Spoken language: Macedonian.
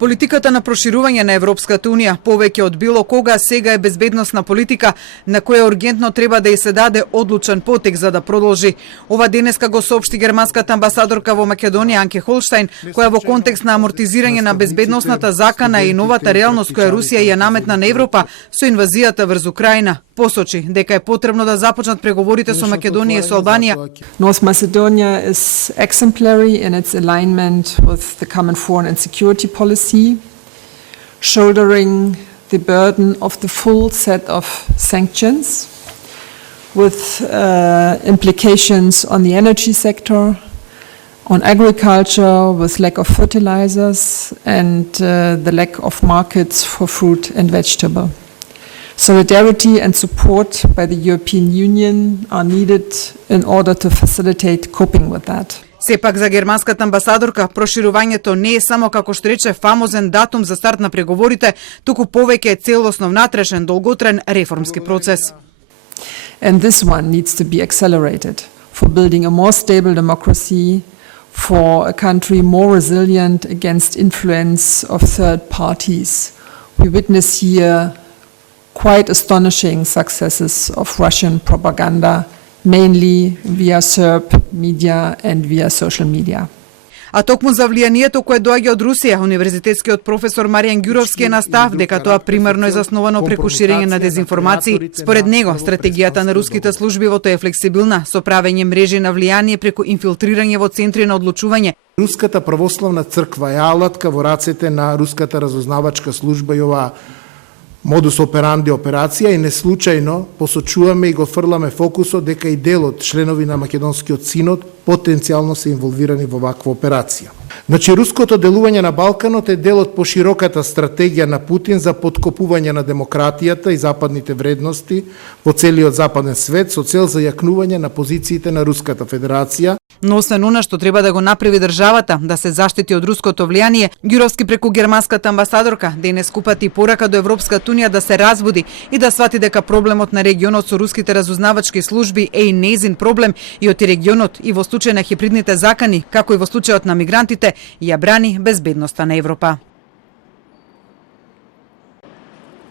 Политиката на проширување на Европската Унија повеќе од било кога сега е безбедносна политика на која ургентно треба да ѝ се даде одлучен потек за да продолжи. Ова денеска го соопшти германската амбасадорка во Македонија Анке Холштајн, која во контекст на амортизирање на безбедносната закана и новата реалност која Русија ја наметна на Европа со инвазијата врз Украина, посочи дека е потребно да започнат преговорите со Македонија и со Албанија. North Macedonia is exemplary in its alignment with the common foreign and security policy, shouldering the burden of the full set of sanctions with implications on the energy sector, on agriculture with lack of fertilizers and the lack of markets for fruit and vegetable. Solidarity and support by the European Union are needed in order to facilitate coping with that. Сепак за германската амбасадорка, проширувањето не е само како што рече фамозен датум за старт на преговорите, туку повеќе е целосно внатрешен, долготрен реформски процес. And this one needs to be accelerated for building a more stable democracy, for a country more resilient against influence of third parties. We witness here quite astonishing successes of Russian propaganda, mainly via Serb media and via social media. А токму за влијанието кое доаѓа од Русија, универзитетскиот професор Маријан Ѓуровски е на став дека тоа примерно е заснувано преку ширење на дезинформации. Според него, стратегијата на руските служби во тоа е флексибилна, со правење мрежи на влијание преку инфилтрирање во центри на одлучување. Руската православна црква е алатка во рацете на руската разузнавачка служба и оваа модус операнди операција и неслучајно посочуваме и го фрламе фокусот дека и дел од членови на Македонскиот синод потенцијално се инволвирани во ваква операција. Значи, руското делување на Балканот е дел од пошироката стратегија на Путин за поткопување на демократијата и западните вредности во целиот западен свет со цел за јакнување на позициите на Руската Федерација. Но освен она што треба да го направи државата, да се заштити од руското влијание, Ѓуровски преку германската амбасадорка денес купати порака до Европската Унија да се разбуди и да свати дека проблемот на регионот со руските разузнавачки служби е и нејзин проблем и од регионот и во случај на хибридните закани, како и во случајот на мигрантите, ја брани безбедноста на Европа.